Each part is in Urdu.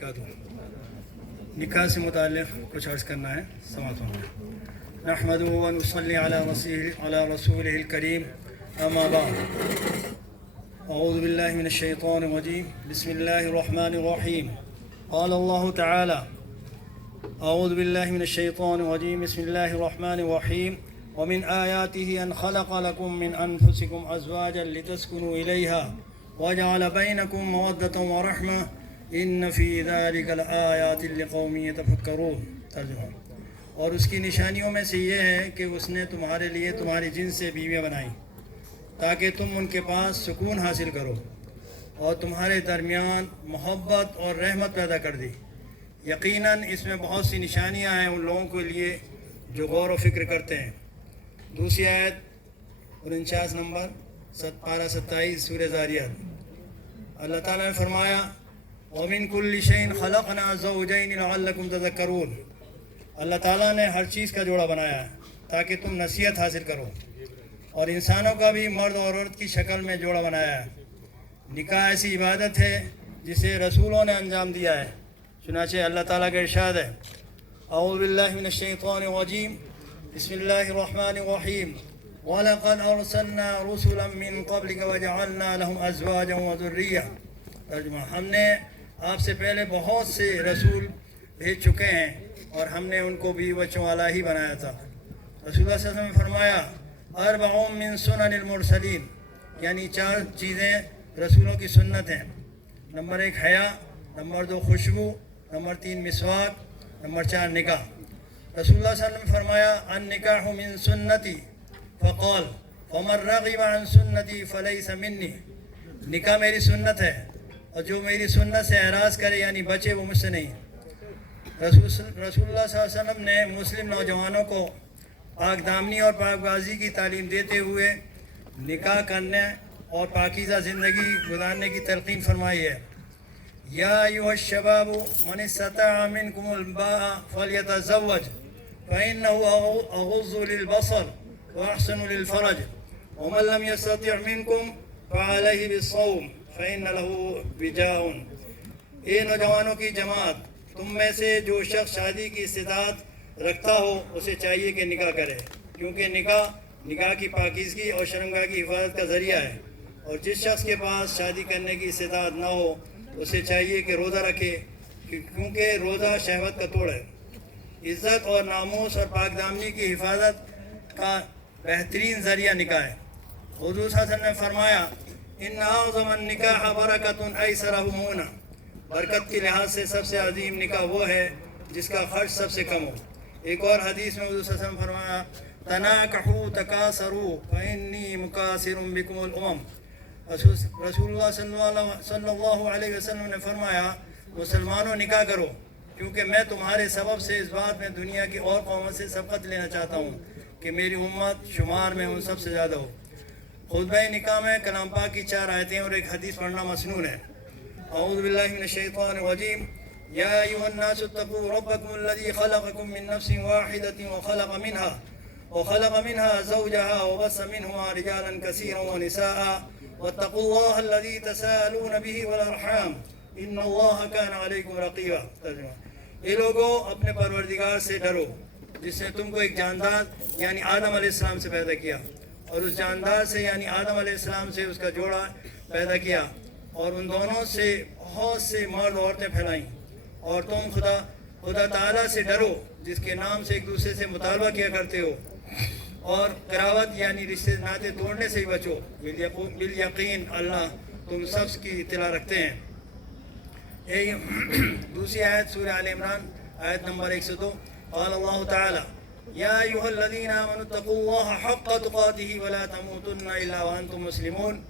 کا دوں نکاح سے متعلق کچھ عرض کرنا ہے، سماعت ہونا ہے۔ نحمدہ و نصلی علی رسولہ الکریم، اما بعد، اعوذ باللہ من الشیطان الرجیم، بسم اللہ الرحمن الرحیم۔ قال اللہ تعالی، اعوذ باللہ من الشیطان الرجیم، بسم اللہ الرحمن الرحیم۔ ومن آیاته ان خلق لكم من انفسکم ازواجا لتسکنوا الیہا وجعل بینکم مودة ورحمة ان فی ذلک لآیات لقوم یتفکرون۔ ترجمہ، اور اس کی نشانیوں میں سے یہ ہے کہ اس نے تمہارے لیے تمہاری جنس سے بیویاں بنائیں تاکہ تم ان کے پاس سکون حاصل کرو، اور تمہارے درمیان محبت اور رحمت پیدا کر دی۔ یقیناً اس میں بہت سی نشانیاں ہیں ان لوگوں کے لیے جو غور و فکر کرتے ہیں۔ دوسری آیت 49 نمبر پارہ 27 سورہ ذاریات، اللہ تعالیٰ نے فرمایا، وَمِن كُلِّ شَيْءٍ خَلَقْنَا زَوْجَيْنِ لَعَلَّكُمْ تَذَكَّرُونَ۔ اللہ تعالیٰ نے ہر چیز کا جوڑا بنایا ہے تاکہ تم نصیحت حاصل کرو، اور انسانوں کا بھی مرد اور عورت کی شکل میں جوڑا بنایا ہے۔ نکاح ایسی عبادت ہے جسے رسولوں نے انجام دیا ہے، چنانچہ اللہ تعالیٰ کا ارشاد ہے، اعوذ باللہ من الشیطان الرجیم، بسم اللہ الرحمن الرحیم۔ وَلَقَدْ أَرْسَلْنَا رُسُلًا مِّن قَبْلِكَ وَجَعَلْنَا لَهُمْ أَزْوَاجًا وَذُرِّيَّةً۔ ترجمہ، ہم نے آپ سے پہلے بہت سے رسول بھیج چکے ہیں اور ہم نے ان کو بھی بچوں والا ہی بنایا تھا۔ رسول اللہ صلی اللہ علیہ وسلم نے فرمایا، اربع من سنن المرسلین، یعنی 4 چیزیں رسولوں کی سنت ہیں۔ نمبر 1 حیا، نمبر 2 خوشبو، نمبر 3 مسواک، نمبر 4 نکاح۔ رسول اللہ صلی اللہ علیہ وسلم نے فرمایا، النکاح من سنتی فقال فمن رغب عن سنتی فلیس منی۔ نکاح میری سنت ہے، اور جو میری سنت سے اعراض کرے یعنی بچے، وہ مجھ سے نہیں۔ رسول اللہ صلی اللہ علیہ وسلم نے مسلم نوجوانوں کو پاک دامنی اور پاک بازی کی تعلیم دیتے ہوئے نکاح کرنے اور پاکیزہ زندگی گزارنے کی تلقین فرمائی ہے۔ یا ایھا الشباب من استطاع منکم الباء فلیتزوج فإنه اغض للبصر واحسن للفرج ومن لم يستطع منکم فعلیہ بالصوم فإن له وجاء۔ اے نوجوانوں کی جماعت، تم میں سے جو شخص شادی کی استطاعت رکھتا ہو اسے چاہیے کہ نکاح کرے، کیونکہ نکاح کی پاکیزگی اور شرمگاہ کی حفاظت کا ذریعہ ہے، اور جس شخص کے پاس شادی کرنے کی استطاعت نہ ہو اسے چاہیے کہ روزہ رکھے، کیونکہ روزہ شہوت کا توڑ ہے۔ عزت اور ناموس اور پاک دامنی کی حفاظت کا بہترین ذریعہ نکاح ہے۔ حضور صلی اللہ علیہ وسلم نے فرمایا، ان اعظم النکاح برکۃ ایسرہ مؤنہ۔ برکت کے لحاظ سے سب سے عظیم نکاح وہ ہے جس کا خرچ سب سے کم ہو۔ ایک اور حدیث میں حضور صلی اللہ علیہ وسلم فرمایا، تناکحوا تکاثروا فانی مکاثر بکم الامم۔ رسول اللہ صلی اللہ علیہ وسلم نے فرمایا، مسلمانوں نکاح کرو، کیونکہ میں تمہارے سبب سے اس بات میں دنیا کی اور قوموں سے سبقت لینا چاہتا ہوں کہ میری امت شمار میں ان سب سے زیادہ ہو۔ خطبہ نکاح میں کلام پاک کی 4 آیتیں اور ایک حدیث پڑھنا مسنون ہے۔ اعوذ باللہ من الشیطان الرجیم، یا ایھا الناس اتقوا ربکم الذی خلقکم من نفس واحدۃ وخلق منها زوجها وبث منهما رجالا کثیرا ونساء واتقوا اللہ الذی تساءلون به والارحام ان اللہ کان علیکم رقیبا۔ ترجمہ، اے لوگو، اپنے پروردگار سے ڈرو جس نے تم کو ایک جاندار یعنی آدم علیہ السلام سے پیدا کیا، اور اس جاندار سے یعنی آدم علیہ السلام سے اس کا جوڑا پیدا کیا، اور ان دونوں سے بہت سے مرد و عورتیں پھیلائیں، اور تم خدا تعالیٰ سے ڈرو جس کے نام سے ایک دوسرے سے مطالبہ کیا کرتے ہو، اور قرابت یعنی رشتے ناطے توڑنے سے ہی بچو، بالیقین اللہ تم سب کی اطلاع رکھتے ہیں۔ دوسری آیت سورہ آل عمران، آیت نمبر 102، قال اللہ تعالی، یا ایھا الذین آمنوا اتقوا اللہ حق تقاتہ ولا تموتن الا وانتم مسلمون۔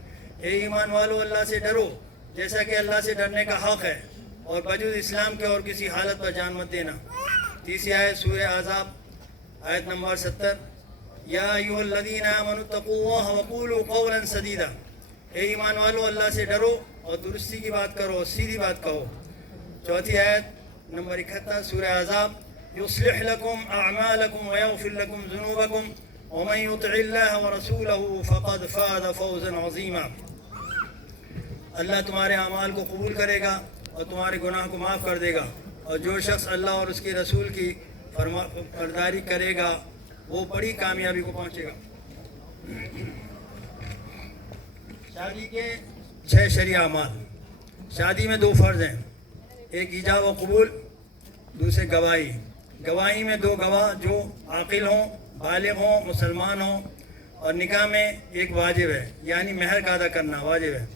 اے ایمان والو، اللہ سے ڈرو جیسا کہ اللہ سے ڈرنے کا حق ہے، اور بجز اسلام کے اور کسی حالت پر جان مت دینا۔ تیسری آیت سورہ احزاب، آیت نمبر 70، یا ایھا الذین آمنوا اتقوا اللہ وقولوا قولا سدیدا۔ اے ایمان والو، اللہ سے ڈرو اور درستی کی بات کرو، سیدھی بات کہو۔ چوتھی آیت نمبر 71 سورہ احزاب، یصلح لکم اعمالکم ویغفر لکم ذنوبکم ومن یطع اللہ ورسولہ فقد فاز فوزا عظیما۔ اللہ تمہارے اعمال کو قبول کرے گا اور تمہارے گناہ کو معاف کر دے گا، اور جو شخص اللہ اور اس کے رسول کی برداری کرے گا وہ بڑی کامیابی کو پہنچے گا۔ شادی کے 6 شرعی اعمال۔ شادی میں 2 فرض ہیں، ایک ایجاب و قبول، دوسرے گواہی۔ گواہی میں 2 گواہ جو عاقل ہوں، بالغ ہوں، مسلمان ہوں، اور نکاح میں ایک واجب ہے، یعنی مہر کا ادا کرنا واجب ہے۔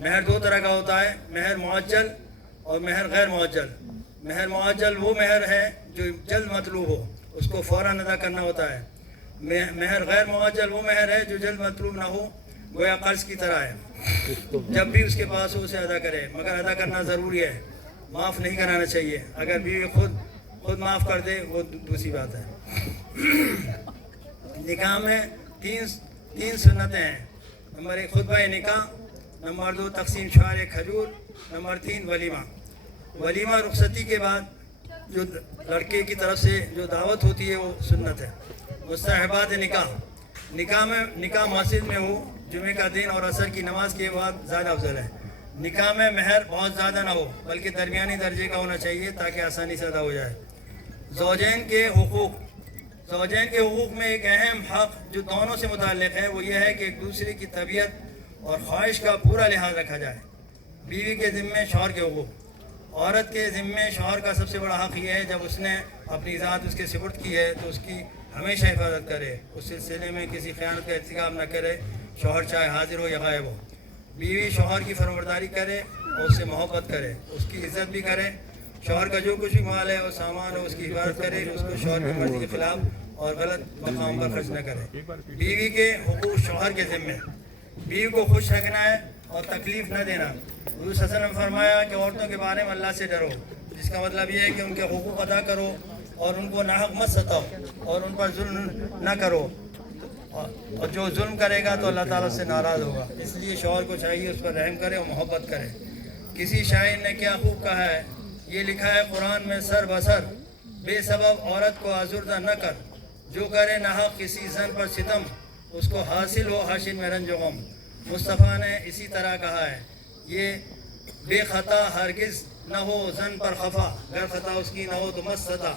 مہر 2 طرح کا ہوتا ہے، مہر معجل اور مہر غیر معجل۔ مہر معجل وہ مہر ہے جو جلد مطلوب ہو، اس کو فوراً ادا کرنا ہوتا ہے۔ مہر غیر معجل وہ مہر ہے جو جلد مطلوب نہ ہو، گویا قرض کی طرح ہے، جب بھی اس کے پاس ہو اسے ادا کرے، مگر ادا کرنا ضروری ہے، معاف نہیں کرانا چاہیے۔ اگر بیوی خود معاف کر دے وہ دوسری بات ہے۔ نکاح میں 3 سنتیں ہیں۔ نمبر 1 خطبہ نکاح، نمبر 2 تقسیم چھوار کھجور، نمبر 3 ولیمہ۔ ولیمہ رخصتی کے بعد جو لڑکے کی طرف سے جو دعوت ہوتی ہے وہ سنت ہے۔ مستحبات نکاح مسجد میں ہو، جمعہ کا دن اور عصر کی نماز کے بعد زیادہ افضل ہے۔ نکاح میں مہر بہت زیادہ نہ ہو بلکہ درمیانی درجے کا ہونا چاہیے تاکہ آسانی سے ادا ہو جائے۔ زوجین کے حقوق میں ایک اہم حق جو دونوں سے متعلق ہے وہ یہ ہے کہ ایک دوسرے کی طبیعت اور خواہش کا پورا لحاظ رکھا جائے۔ بیوی کے ذمے شوہر کے حقوق۔ عورت کے ذمے شوہر کا سب سے بڑا حق یہ ہے جب اس نے اپنی ذات اس کے سپرد کی ہے تو اس کی ہمیشہ حفاظت کرے، اس سلسلے میں کسی خیانت کا ارتکاب نہ کرے، شوہر چاہے حاضر ہو یا غائب ہو۔ بیوی شوہر کی فرمانبرداری کرے اور اس سے محبت کرے، اس کی عزت بھی کرے۔ شوہر کا جو کچھ بھی مال ہے اور سامان ہو اس کی حفاظت کرے، اس کو شوہر کی مرضی کے خلاف اور غلط مقام پر خرچ نہ کرے۔ بیوی کے حقوق شوہر کے ذمے۔ بیوی کو خوش رکھنا ہے اور تکلیف نہ دینا۔ حضور صلی اللہ علیہ وسلم نے فرمایا کہ عورتوں کے بارے میں اللہ سے ڈرو، جس کا مطلب یہ ہے کہ ان کے حقوق ادا کرو اور ان کو ناحق مت ستاؤ اور ان پر ظلم نہ کرو، اور جو ظلم کرے گا تو اللہ تعالیٰ سے ناراض ہوگا۔ اس لیے شوہر کو چاہیے اس پر رحم کرے اور محبت کرے۔ کسی شاعر نے کیا خوب کہا ہے، یہ لکھا ہے قرآن میں سر بسر، بے سبب عورت کو آزردہ نہ کر، جو کرے ناحق کسی زن پر ستم، اس کو حاصل ہو حاشر میں رنج و غم۔ مصطفیٰ نے اسی طرح کہا ہے، یہ بے خطا ہرگز نہ ہو زن پر خفا، گر خطا اس کی نہ ہو تو مت ستا،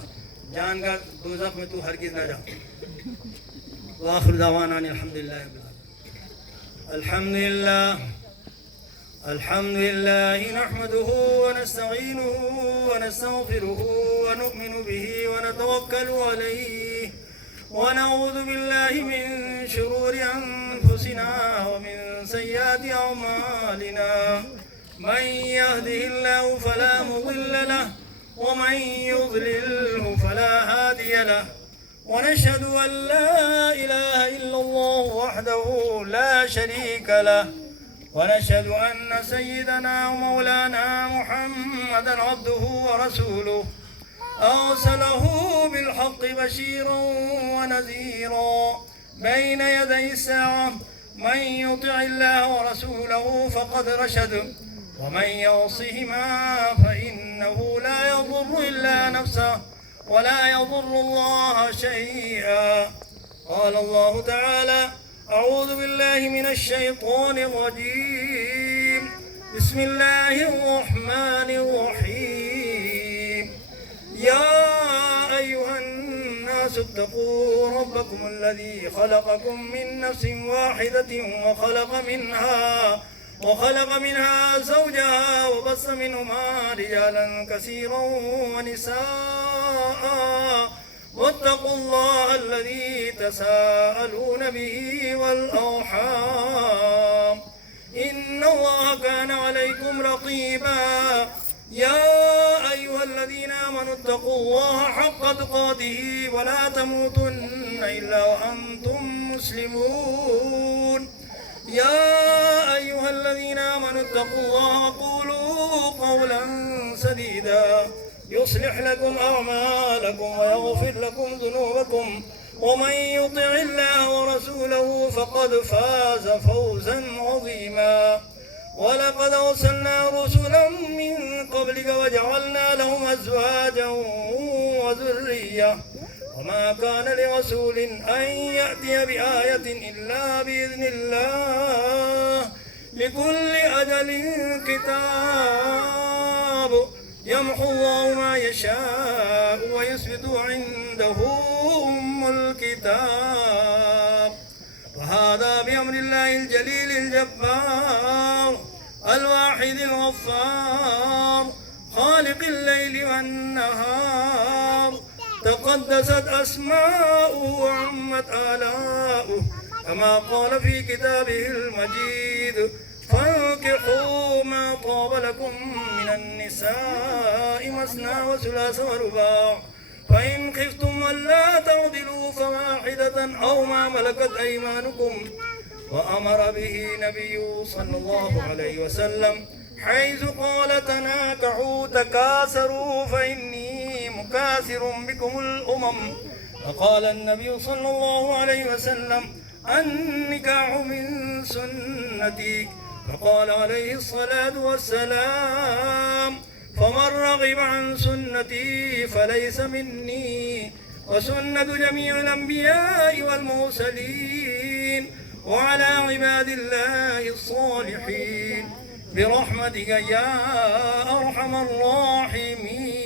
جان کر دوزخ میں تو ہرگز نہ جا۔ وآخر دعوانا الحمدللہ الحمد لله نحمده ونستعينه ونستغفره ونؤمن به ونتوكل عليه ونعوذ بالله من شرور أنفسنا ومن سيئات أعمالنا، من يهده الله فلا مضل له ومن يضلله فلا هادي له، ونشهد أن لا إله إلا الله وحده لا شريك له، ونشهد أن سيدنا ومولانا محمدا عبده ورسوله، أرسله بالحق بشيرا ونذيرا بين يدي الساعة، من يطع الله ورسوله فقد رشد، ومن يعصهما فإنه لا يضر إلا نفسه ولا يضر الله شيئا. قال الله تعالى: أعوذ بالله من الشيطان الرجيم، بسم الله الرحمن الرحيم. يا أيها الناس اتقوا ربكم الذي خلقكم من نفس واحدة وخلق منها زوجها وبث منهما رجالا كثيرا ونساء، واتقوا الله الذي تساءلون به والأرحام، إن الله كان عليكم رقيبا. يا أيها الذين آمنوا اتقوا الله حق تقاته ولا تموتن إلا وأنتم مسلمون. يا أيها الذين آمنوا اتقوا الله وقولوا قولا سديدا يصلح لكم أعمالكم ويغفر لكم ذنوبكم، ومن يطع الله ورسوله فقد فاز فوزا عظيما. ولقد أرسلنا رسلا من قبلك وجعلنا لهم أزواجا وذرية، وما كان لرسول أن يأتي بآية إلا بإذن الله، لكل أجل كتاب. يمحو الله ما يشاء ويثبت عنده أم الكتاب. وهذا بأمر الله الجليل الجبار الواحد الغفار خالق الليل والنهار. تقدست أسماؤه وعمت آلاؤه كما قال في كتابه المجيد: فانكحوا ما طاب لكم من النساء مثنى وثلاث ورباع، فإن خفتم ألا تعدلوا فواحدة أو ما ملكت أيمانكم. وأمر به نبيه صلى الله عليه وسلم حيث قال: تناكحوا تكاثروا فإني مكاثر بكم الأمم. فقال النبي صلى الله عليه وسلم: النكاح من سنتي. فقال عليه الصلاة والسلام: فمن رغب عن سنتي فليس مني. وسنة جميع الأنبياء والمرسلين وعلى عباد الله الصالحين برحمتك يا أرحم الراحمين.